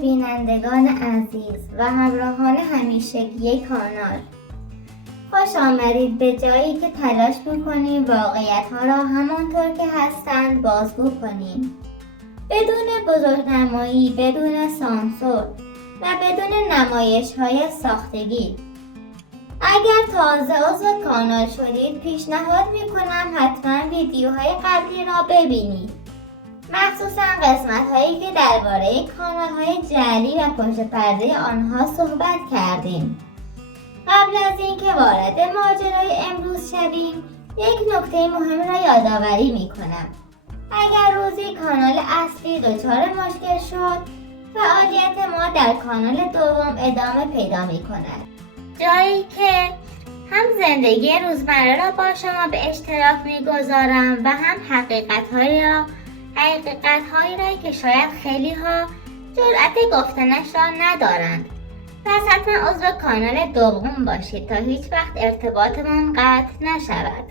بینندگان عزیز و همراهان همیشگی کانال، خوش آمدید به جایی که تلاش میکنیم واقعیت‌ها را همانطور که هستند بازگو کنیم، بدون بزرگنمایی، بدون سانسور و بدون نمایش‌های ساختگی. اگر تازه عضو کانال شدید، پیشنهاد میکنم حتما ویدیوهای قبلی را ببینید، مخصوصا قسمت هایی که درباره کانال های جعلی و پشت پرده آنها صحبت کردیم. قبل از اینکه وارد ماجرای امروز شویم، یک نکته مهم را یادآوری میکنم. اگر روزی کانال اصلی دچار مشکل شد، فعالیت ما در کانال دوم ادامه پیدا میکند، جایی که هم زندگی روزمره را با شما به اشتراک میگذارم و هم حقیقت‌هایی را که شاید خیلی ها جرأت گفتنش را ندارند. پس حتما عضو کانال دوم باشید تا هیچ وقت ارتباطمان قطع نشود.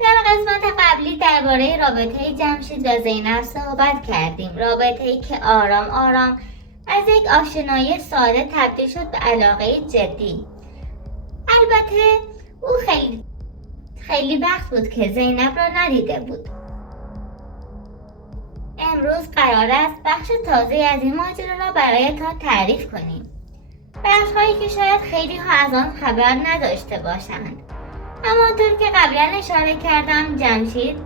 در قسمت قبلی درباره رابطه جمشید و زینب صحبت کردیم، رابطه‌ای که آرام آرام از یک آشنایی ساده تبدیل شد به علاقه جدی. البته او خیلی وقت بود که زینب را ندیده بود. امروز قرار است بخش تازه از این ماجرا را برایتان تعریف کنیم، بخش‌هایی که شاید خیلی ها از آن خبر نداشته باشند. همانطور که قبلا اشاره کردم، جمشید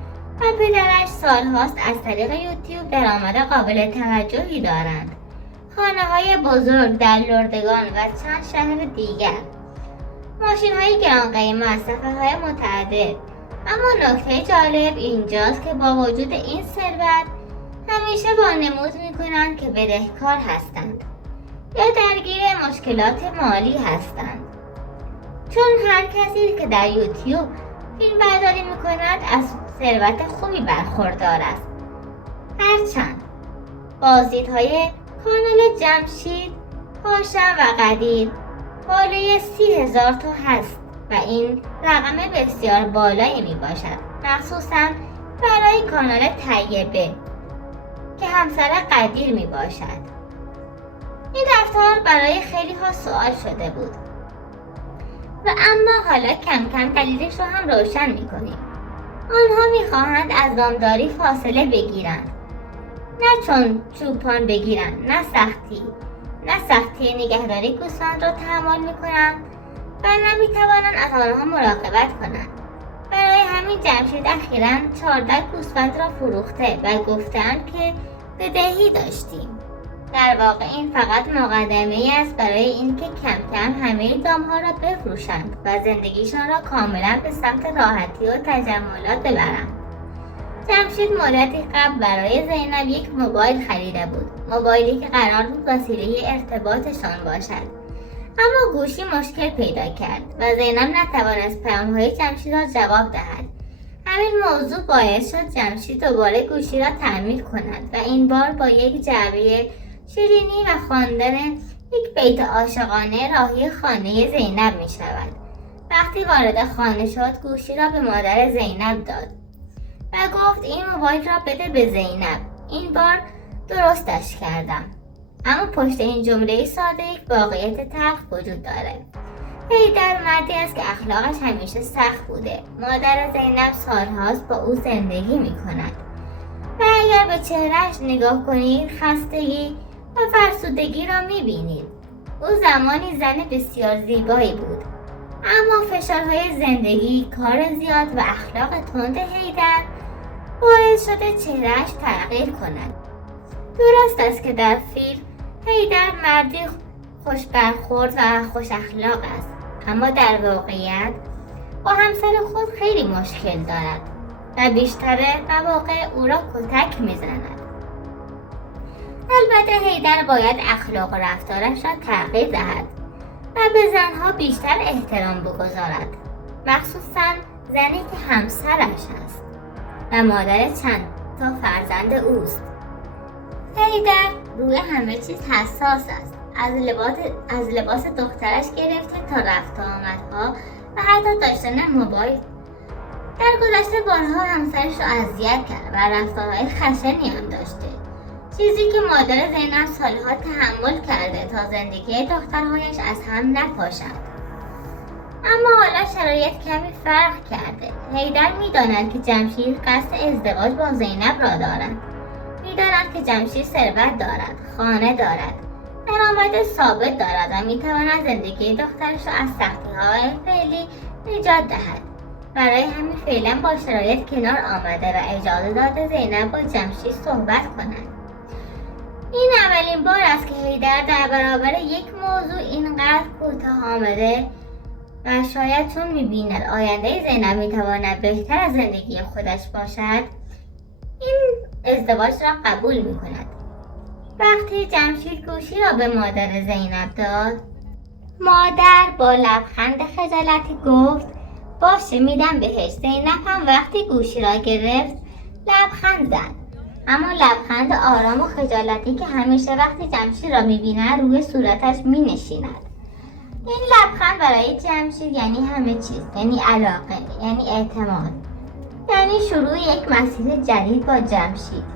و پدرش سالهاست از طریق یوتیوب درآمد قابل توجهی دارند. خانه‌های بزرگ در لردگان و چند شهر دیگر، ماشین‌های گران قیمت، سفرهای متعدد. اما نکته جالب اینجاست که با وجود این ثروت همیشه وانمود میکنند که بدهکار هستند یا درگیر مشکلات مالی هستند، چون هر کسی که در یوتیوب فیلم برداری میکند از ثروت خوبی برخوردار است. هرچند بازدیدهای کانال جمشید، هاشم و قدیر بالای 30,000 تا هست و این رقم بسیار بالایی می باشد، مخصوصا برای کانال طیبه که همسر قدیر می باشد. این رفتار برای خیلی ها سوال شده بود و اما حالا کم کم دلیلش رو هم روشن می کنیم. آنها می خواهند از دامداری فاصله بگیرند، نه چون چوپان بگیرند، نه سختی نگهداری گوسفند را تحمل می کنند و نمیتوانند از آنها مراقبت کنند. برای همین جمشید اخیراً 14 گوسفند را فروخته و گفتند که بدهی داشتیم. در واقع این فقط مقدمه‌ای است برای اینکه کم کم همه دامها را بفروشند و زندگیشان را کاملا به سمت راحتی و تجملات ببرند. جمشید مدتی قبل برای زینب یک موبایل خریده بود، موبایلی که قرار بود وسیله ارتباطشان باشد. اما گوشی مشکل پیدا کرد و زینب نتوانست پیام‌های جمشید را جواب دهد. همین موضوع باعث شد جمشید دوباره گوشی را تعمیر کند و این بار با یک جعبه شیرینی و خواندن یک بیت عاشقانه راهی خانه زینب می شود. وقتی وارد خانه شد، گوشی را به مادر زینب داد و گفت این موبایل را بده به زینب، این بار درستش کردم. اما پشت این جمله ساده یک واقعیت تلخ وجود داره. حیدر مردی است که اخلاقش همیشه سخت بوده. مادر زینب سالهاست با او زندگی می کند و اگر به چهرهش نگاه کنید، خستگی و فرسودگی را می بینید. او زمانی زن بسیار زیبایی بود، اما فشارهای زندگی، کار زیاد و اخلاق تند حیدر باعث شده چهرهش تغییر کند. درست است که در فیلم حیدر مردی خوش برخورد و خوش اخلاق است، اما در واقعیت با همسر خود خیلی مشکل دارد و بیشتر مواقع او را کتک میزند. البته حیدر باید اخلاق و رفتارش را تغییر دهد و به زنها بیشتر احترام بگذارد، مخصوصا زنی که همسرش است و مادر چند تا فرزند اوست. حیدر روی همه چیز حساس است، از لباس دخترش گرفته تا رفت آمدها و حتی داشتن موبایل. در گذشته بارها همسرش را اذیت کرد و رفتارهای خشنی هم داشته. چیزی که مادر زینب سالها تحمل کرده تا زندگی دخترهایش از هم نپاشد. اما حالا شرایط کمی فرق کرده. حیدر می‌داند که جمشید قصد ازدواج با زینب را دارد. می‌داند که جمشید ثروت دارد، خانه دارد، درآمد ثابت دارد و می‌تواند زندگی دخترش را از سختی‌های فعلی نجات دهد. برای همین فعلا با شرایط کنار آمده و اجازه داده زینب با جمشید صحبت کند. این اولین بار است که حیدر در برابر یک موضوع اینقدر کوتاه آمده و شاید چون می‌بیند آینده زینب می‌تواند بهتر از زندگی خودش باشد، این ازدواج را قبول می‌کند. وقتی جمشید گوشی را به مادر زینب داد، مادر با لبخند خجالتی گفت باشه میدم بهش. زینب هم وقتی گوشی را گرفت لبخند زد، اما لبخند آرام و خجالتی که همیشه وقتی جمشید را می‌بیند روی صورتش می‌نشیند. این لبخند برای جمشید یعنی همه چیز، یعنی علاقه، یعنی اعتماد، یعنی شروع یک مسیر جدید با جمشید.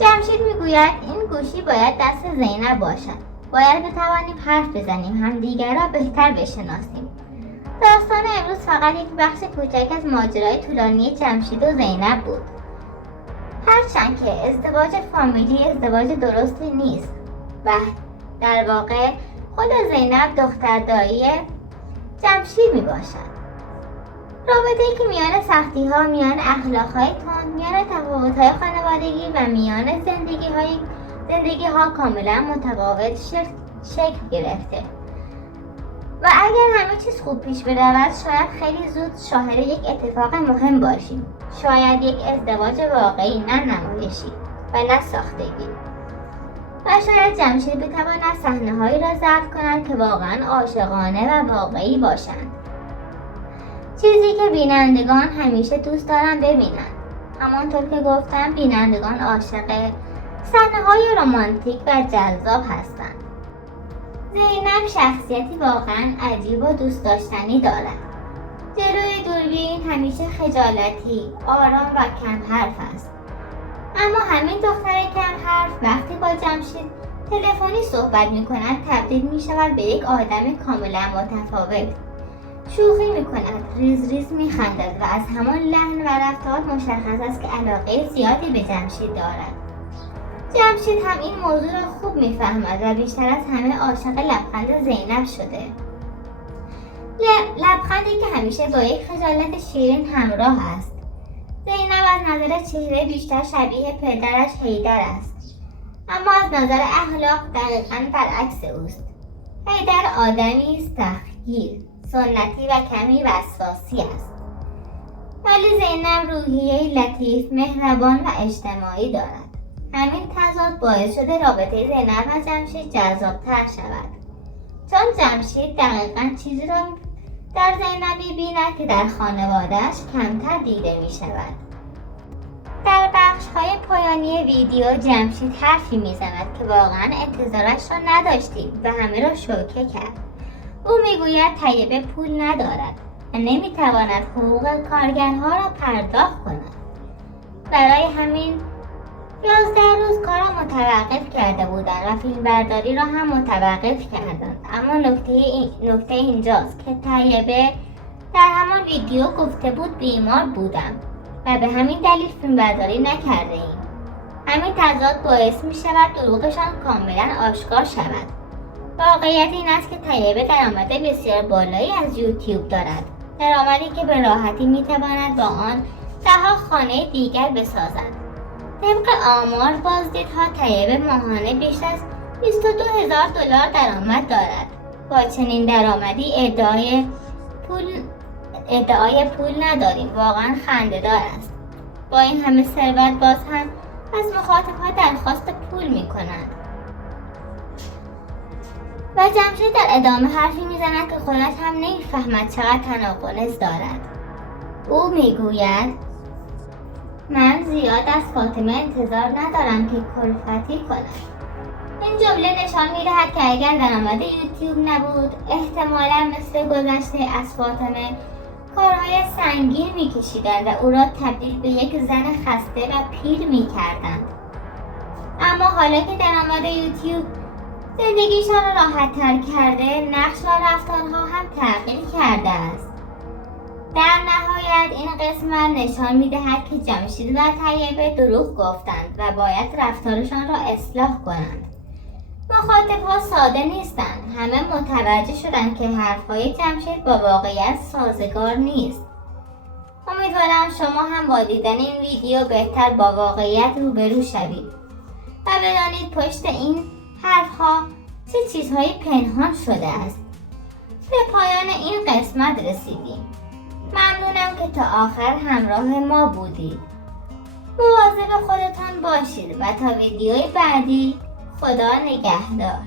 جمشید میگوید این گوشی باید دست زینب باشد. باید بتوانیم حرف بزنیم، همدیگر را بهتر بشناسیم. داستان امروز فقط یک بخش کوچک از ماجرای طولانی جمشید و زینب بود. هرچند که ازدواج فامیلی ازدواج درستی نیست و در واقع خود زینب دختر دایی جمشید می باشد. رابطه‌ای که میان سختی‌ها، میان اخلاق‌های تند، میان تفاوت‌های خانوادگی و میان زندگی‌ها کاملا متفاوت شکل گرفته. و اگر همه چیز خوب پیش برود شاید خیلی زود شاهد یک اتفاق مهم باشیم. شاید یک ازدواج واقعی، نه نمایشی و نه ساختگی. و شاید جمشید بتواند صحنه‌هایی را ضبط کند که واقعا عاشقانه و واقعی باشند. چیزی که بینندگان همیشه دوست دارن ببینند. همانطور که گفتم بینندگان عاشق صحنه‌های رمانتیک و جذاب هستند. زینب شخصیتی واقعا عجیب و دوست داشتنی دارد. جلوی دوربین همیشه خجالتی، آرام و کم حرف است. اما همین دختر کم حرف وقتی با جمشید تلفنی صحبت می کند تبدیل می شود به یک آدم کاملا متفاوت. شوخی می کند، ریز ریز می خندد و از همان لحن و رفتار مشخص است که علاقه زیادی به جمشید دارد. جمشید هم این موضوع را خوب می فهمد و بیشتر از همه عاشق لبخند زینب شده. لبخندی که همیشه با یک خجالت شیرین همراه است. زینب از نظر چهره بیشتر شبیه پدرش حیدر است، اما از نظر اخلاق دقیقاً برعکس اوست. حیدر آدمی سختگیر، سنتی و کمی وسواسی است، ولی زینب روحیه لطیف، مهربان و اجتماعی دارد. همین تضاد باعث شده رابطه زینب و جمشید جذاب‌تر شود، چون جمشید دقیقاً چیزی را در زینب می‌بیند که در خانواده‌اش کمتر دیده می‌شود. در بخش‌های پایانی ویدیو جمشید حرفی می‌زند که واقعاً انتظارش را نداشتیم و همه را شوکه کرد. او می‌گوید طیبه پول ندارد و نمی‌تواند حقوق کارگرها را پرداخت کند. برای همین 11 روز کار را متوقف کرده بودند و فیلمبرداری را هم متوقف کردند. اما نکته اینجاست که طیبه در همان ویدیو گفته بود بیمار بودم و به همین دلیل فیلمبرداری نکرده ایم. همین تضاد باعث می شود دروغشان کاملا آشکار شود. واقعیت این است که طیبه درآمد بسیار بالایی از یوتیوب دارد، درآمدی که به راحتی می تواند با آن ده‌ها خانه دیگر بسازد. طبق آمار بازدیدها طیبه ماهانه بیش از 22,000 دلار درآمد دارد. با چنین درآمدی ادعای پول نداریم. واقعا خنده‌دار است. با این همه ثروت باز هم از مخاطبها درخواست پول می کند. و جمشید در ادامه حرفی میزند که خودش هم نمیفهمد چقدر تناقض دارد. او میگوید من زیاد از فاطمه انتظار ندارم که کلفتی کند. این جمله نشان می‌دهد که اگر درآمد یوتیوب نبود احتمالاً مثل گذشته از فاطمه کارهای سنگین می‌کشیدند و او را تبدیل به یک زن خسته و پیر می‌کردند. اما حالا که درآمد یوتیوب زندگیشان را راحت تر کرده، نقش و رفتارها هم تغییر کرده است. در نهایت این قسمت نشان می‌دهد که جمشید و طیبه دروغ گفتند و باید رفتارشان را اصلاح کنند. مخاطب‌ها ساده نیستند. همه متوجه شدند که حرف‌های جمشید با واقعیت سازگار نیست. امیدوارم شما هم با دیدن این ویدیو بهتر با واقعیت روبرو شوید و بدانید پشت این حرف‌ها چه چیزهایی پنهان شده است. به پایان این قسمت رسیدیم. ممنونم که تا آخر همراه ما بودید. مواظب خودتان باشید و تا ویدیوی بعدی خدا نگهدار.